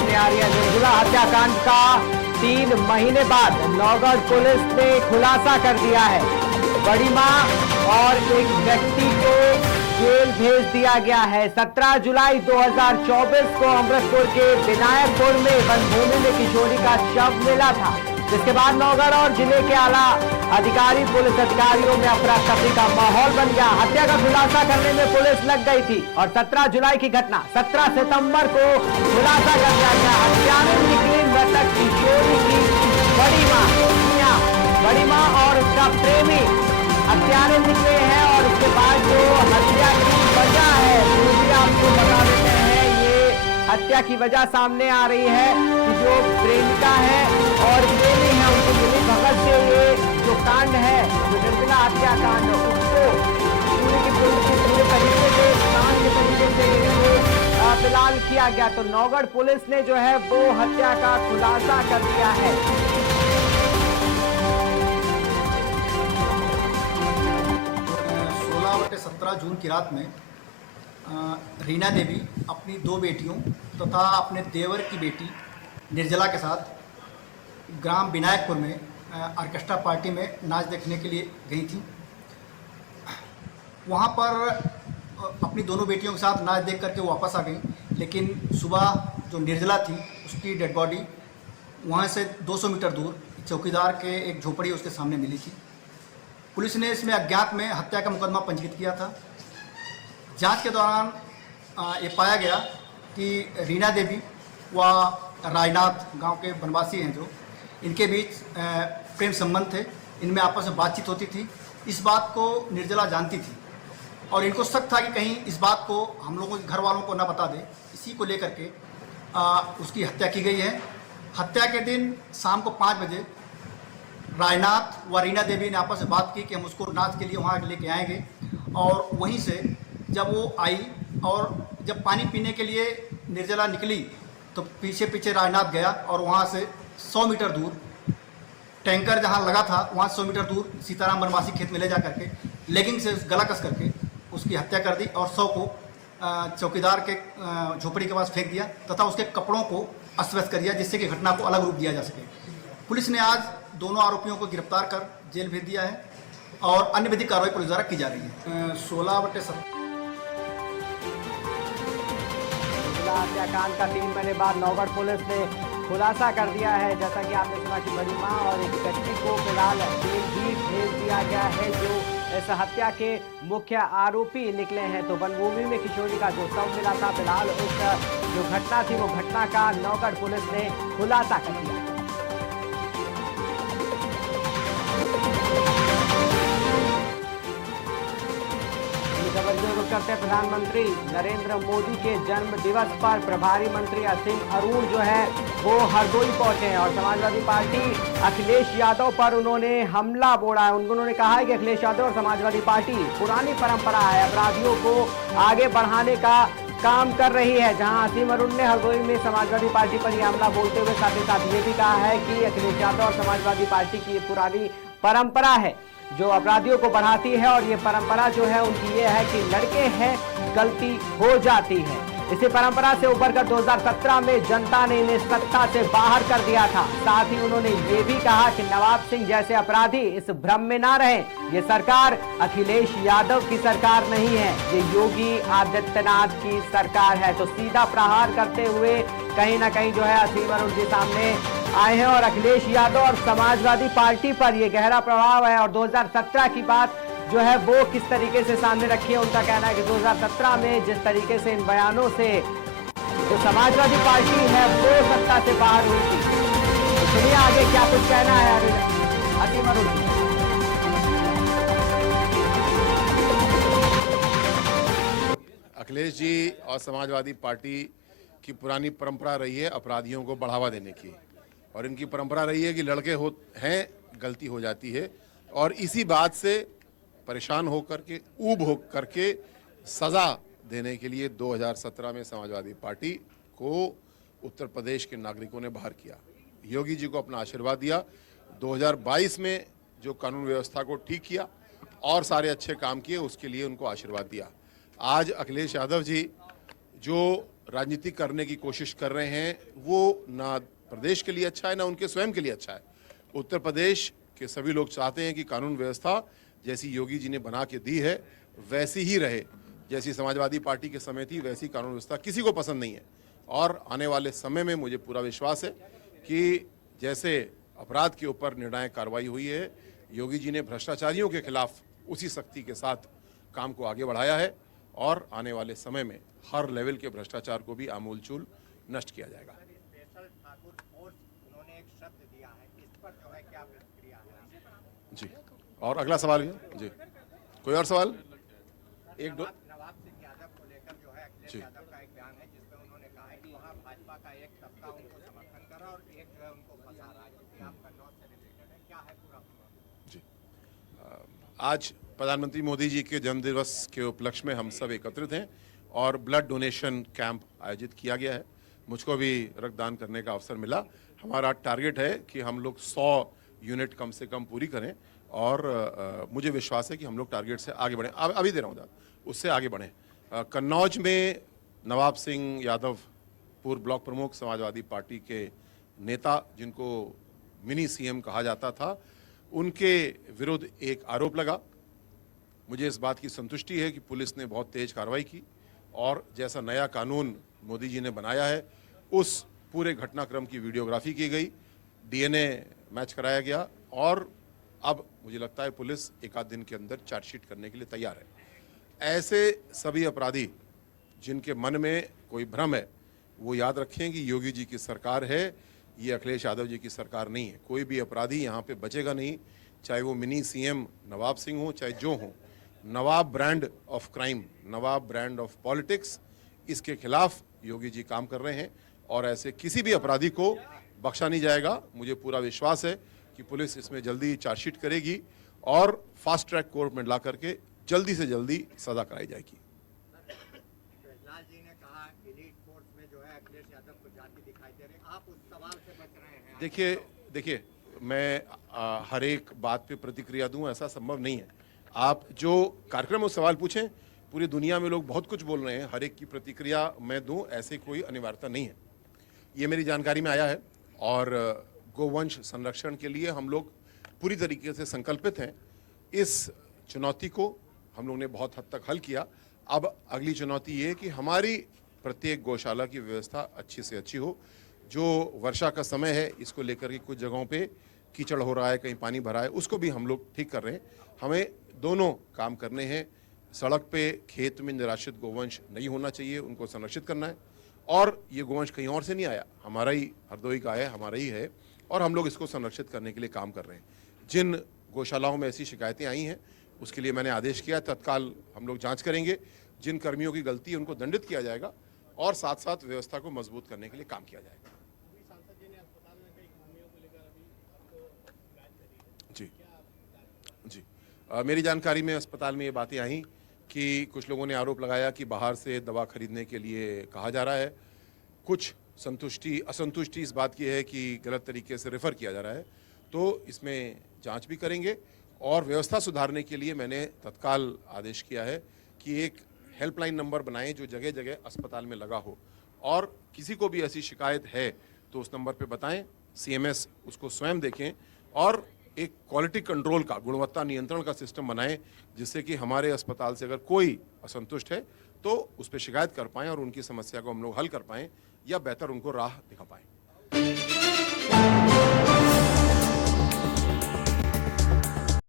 सामने आ रही है। निर्जला हत्याकांड का 3 महीने बाद नौगढ़ पुलिस ने खुलासा कर दिया है। बड़ी मां और एक व्यक्ति को जेल भेज दिया गया है। 17 जुलाई 2024 को अमृतपुर के विनायकपुर में वनभूमि में किशोरी का शव मिला था, जिसके बाद नौगढ़ और जिले के आला अधिकारी पुलिस अधिकारियों में अफरा तफरी का माहौल बन गया। हत्या का खुलासा करने में पुलिस लग गई थी और 17 जुलाई की घटना 17 सितंबर को खुलासा कर दिया गया। हत्या में निकली मृतक किशोरी की बड़ी मां और उसका प्रेमी हत्यारे निकले हैं और उसके बाद जो हत्या की वजह है वो भी आपको बता देते हैं। ये हत्या की वजह सामने आ रही है कि जो प्रेमिका है और प्रेमी है उनको मिली भगत से ये जो कांड है, जो निर्जला हत्याकांड, उसको पूरे तरीके से कांड के तरीके से फिलहाल किया गया। तो नौगढ़ पुलिस ने जो है वो हत्या का खुलासा कर दिया है। 17 जून की रात में रीना देवी अपनी 2 बेटियों तथा अपने देवर की बेटी निर्जला के साथ ग्राम विनायकपुर में ऑर्केस्ट्रा पार्टी में नाच देखने के लिए गई थी। वहाँ पर अपनी दोनों बेटियों के साथ नाच देख करके वापस आ गई, लेकिन सुबह जो निर्जला थी उसकी डेड बॉडी वहाँ से 200 मीटर दूर चौकीदार के एक झोपड़ी उसके सामने मिली थी। पुलिस ने इसमें अज्ञात में हत्या का मुकदमा पंजीकृत किया था। जांच के दौरान ये पाया गया कि रीना देवी व रायनाथ गांव के वनवासी हैं, जो इनके बीच प्रेम संबंध थे, इनमें आपस में बातचीत होती थी। इस बात को निर्जला जानती थी और इनको शक था कि कहीं इस बात को हम लोगों के घर वालों को ना बता दे, इसी को लेकर के उसकी हत्या की गई है। हत्या के दिन शाम को 5 बजे रायनाथ व रीना देवी ने आपस में बात की कि हम उसको नाच के लिए वहाँ लेके आएंगे, और वहीं से जब वो आई और जब पानी पीने के लिए निर्जला निकली तो पीछे पीछे रायनाथ गया और वहाँ से 100 मीटर दूर टैंकर जहाँ लगा था वहाँ 100 मीटर दूर सीताराम वनवासी खेत में ले जा करके लेगिंग से गला कस करके उसकी हत्या कर दी और 100 को चौकीदार के झोपड़ी के पास फेंक दिया तथा उसके कपड़ों को अस्त व्यस्त कर दिया, जिससे कि घटना को अलग रूप दिया जा सके। पुलिस ने आज दोनों आरोपियों को गिरफ्तार कर जेल भेज दिया है और अन्य विधिक कार्रवाई पुलिस द्वारा की जा रही है। 16/7 हत्याकांड का 3 महीने बाद नौगढ़ पुलिस ने खुलासा कर दिया है। जैसा कि आपने सुना कि बड़ी मां और एक व्यक्ति को फिलहाल जेल भी भेज दिया गया है, जो इस हत्या के मुख्य आरोपी निकले हैं। तो वनभूमि में किशोरी का जो शव मिला था, फिलहाल उस जो घटना थी वो घटना का नौगढ़ पुलिस ने खुलासा कर दिया। करते हैं प्रधानमंत्री नरेंद्र मोदी के जन्म दिवस पर प्रभारी मंत्री असीम अरुण जो है वो हरदोई पहुंचे हैं और समाजवादी पार्टी अखिलेश यादव पर उन्होंने हमला बोला है। उन्होंने कहा है कि अखिलेश यादव और समाजवादी पार्टी पुरानी परंपरा है, अपराधियों को आगे बढ़ाने का काम कर रही है। जहां असीम अरुण ने हरदोई में समाजवादी पार्टी पर यह हमला बोलते हुए साथ ही साथ ये भी कहा है कि अखिलेश यादव और समाजवादी पार्टी की ये पुरानी परंपरा है जो अपराधियों को बढ़ाती है, और ये परंपरा जो है उनकी ये है कि लड़के हैं गलती हो जाती है। इसी परंपरा से उभरकर 2017 में जनता ने इन्हें सत्ता से बाहर कर दिया था। साथ ही उन्होंने ये भी कहा कि नवाब सिंह जैसे अपराधी इस भ्रम में ना रहें। ये सरकार अखिलेश यादव की सरकार नहीं है, ये योगी आदित्यनाथ की सरकार है। तो सीधा प्रहार करते हुए कहीं ना कहीं जो है असीम अरुण जी सामने आए हैं और अखिलेश यादव और समाजवादी पार्टी पर ये गहरा प्रभाव है। और 2017 की बात जो है वो किस तरीके से सामने रखी है, उनका कहना है कि 2017 में जिस तरीके से इन बयानों से जो समाजवादी पार्टी है वो सत्ता से बाहर हुई थी। तो सुनिए आगे क्या कुछ कहना है असीम अरुण जी। अखिलेश जी और समाजवादी पार्टी की पुरानी परंपरा रही है अपराधियों को बढ़ावा देने की, और इनकी परंपरा रही है कि लड़के हैं गलती हो जाती है, और इसी बात से परेशान होकर के ऊब होकर के सज़ा देने के लिए 2017 में समाजवादी पार्टी को उत्तर प्रदेश के नागरिकों ने बाहर किया। योगी जी को अपना आशीर्वाद दिया। 2022 में जो कानून व्यवस्था को ठीक किया और सारे अच्छे काम किए, उसके लिए उनको आशीर्वाद दिया। आज अखिलेश यादव जी जो राजनीति करने की कोशिश कर रहे हैं वो ना प्रदेश के लिए अच्छा है ना उनके स्वयं के लिए अच्छा है। उत्तर प्रदेश के सभी लोग चाहते हैं कि कानून व्यवस्था जैसी योगी जी ने बना के दी है वैसी ही रहे, जैसी समाजवादी पार्टी के समय थी वैसी कानून व्यवस्था किसी को पसंद नहीं है। और आने वाले समय में मुझे पूरा विश्वास है कि जैसे अपराध के ऊपर निर्णायक कार्रवाई हुई है, योगी जी ने भ्रष्टाचारियों के खिलाफ उसी सख्ती के साथ काम को आगे बढ़ाया है और आने वाले समय में हर लेवल के भ्रष्टाचार को भी आमूलचूल नष्ट किया जाएगा। जी, और अगला सवाल है जी, कोई और सवाल? एक दो नवाब सिंह यादव को लेकर जो है अखिलेश यादव का एक बयान है जिसमें उन्होंने कहा है कि वहाँ भाजपा का एक तबका उनको समर्थन कर रहा और एक जो है उनको फंसा रहा है, क्योंकि आप कन्नौज से रिलेटेड है, क्या है पूरा मामला? जी, आज प्रधानमंत्री मोदी जी के जन्मदिवस के उपलक्ष्य में हम सब एकत्रित हैं और ब्लड डोनेशन कैंप आयोजित किया गया है। मुझको भी रक्तदान करने का अवसर मिला। हमारा टारगेट है कि हम लोग 100 यूनिट कम से कम पूरी करें और मुझे विश्वास है कि हम लोग टारगेट से आगे बढ़ें। अभी दे रहा हूँ उससे आगे बढ़ें। कन्नौज में नवाब सिंह यादव पूर्व ब्लॉक प्रमुख समाजवादी पार्टी के नेता जिनको मिनी सीएम कहा जाता था, उनके विरुद्ध एक आरोप लगा। मुझे इस बात की संतुष्टि है कि पुलिस ने बहुत तेज कार्रवाई की और जैसा नया कानून मोदी जी ने बनाया है उस पूरे घटनाक्रम की वीडियोग्राफी की गई, डीएनए मैच कराया गया और अब मुझे लगता है पुलिस एक आध दिन के अंदर चार्जशीट करने के लिए तैयार है। ऐसे सभी अपराधी जिनके मन में कोई भ्रम है वो याद रखें कि योगी जी की सरकार है, ये अखिलेश यादव जी की सरकार नहीं है। कोई भी अपराधी यहाँ पे बचेगा नहीं, चाहे वो मिनी सीएम नवाब सिंह हो चाहे जो हो। Nawab brand of crime, Nawab brand of politics, इसके खिलाफ योगी जी काम कर रहे हैं और ऐसे किसी भी अपराधी को बख्शा नहीं जाएगा। मुझे पूरा विश्वास है कि पुलिस इसमें जल्दी चार्जशीट करेगी और फास्ट ट्रैक कोर्ट में ला करके जल्दी से जल्दी सजा कराई जाएगी। लाल जी ने कहा एलीट फोर्स में जो है अखिलेश यादव को जाति दिखाई दे रही है, आप उस सवाल से बच रहे हैं? देखिए मैं हर एक बात पे प्रतिक्रिया दूं ऐसा संभव नहीं है। आप जो कार्यक्रम में सवाल पूछें, पूरी दुनिया में लोग बहुत कुछ बोल रहे हैं, हर एक की प्रतिक्रिया मैं दूं ऐसे कोई अनिवार्यता नहीं है। ये मेरी जानकारी में आया है और गोवंश संरक्षण के लिए हम लोग पूरी तरीके से संकल्पित हैं। इस चुनौती को हम लोग ने बहुत हद तक हल किया। अब अगली चुनौती ये है कि हमारी प्रत्येक गौशाला की व्यवस्था अच्छी से अच्छी हो। जो वर्षा का समय है इसको लेकर के कुछ जगहों पे कीचड़ हो रहा है, कहीं पानी भरा है, उसको भी हम लोग ठीक कर रहे हैं। हमें दोनों काम करने हैं। सड़क पे खेत में निराश्रित गोवंश नहीं होना चाहिए, उनको संरक्षित करना है और ये गोवंश कहीं और से नहीं आया, हमारा ही हरदोई का है, हमारा ही है और हम लोग इसको संरक्षित करने के लिए काम कर रहे हैं। जिन गौशालाओं में ऐसी शिकायतें आई हैं उसके लिए मैंने आदेश किया, तत्काल हम लोग जांच करेंगे। जिन कर्मियों की गलती है उनको दंडित किया जाएगा और साथ साथ व्यवस्था को मजबूत करने के लिए काम किया जाएगा। जी जी, मेरी जानकारी में अस्पताल में ये बातें आई कि कुछ लोगों ने आरोप लगाया कि बाहर से दवा खरीदने के लिए कहा जा रहा है। कुछ असंतुष्टि इस बात की है कि गलत तरीके से रेफर किया जा रहा है, तो इसमें जांच भी करेंगे और व्यवस्था सुधारने के लिए मैंने तत्काल आदेश किया है कि एक हेल्पलाइन नंबर बनाएं जो जगह जगह अस्पताल में लगा हो और किसी को भी ऐसी शिकायत है तो उस नंबर पे बताएं, सीएमएस उसको स्वयं देखें और एक क्वालिटी कंट्रोल का, गुणवत्ता नियंत्रण का सिस्टम बनाएं जिससे कि हमारे अस्पताल से अगर कोई असंतुष्ट है तो उस पर शिकायत कर पाएं और उनकी समस्या को हम लोग हल कर पाएं या बेहतर उनको राह दिखा पाएं।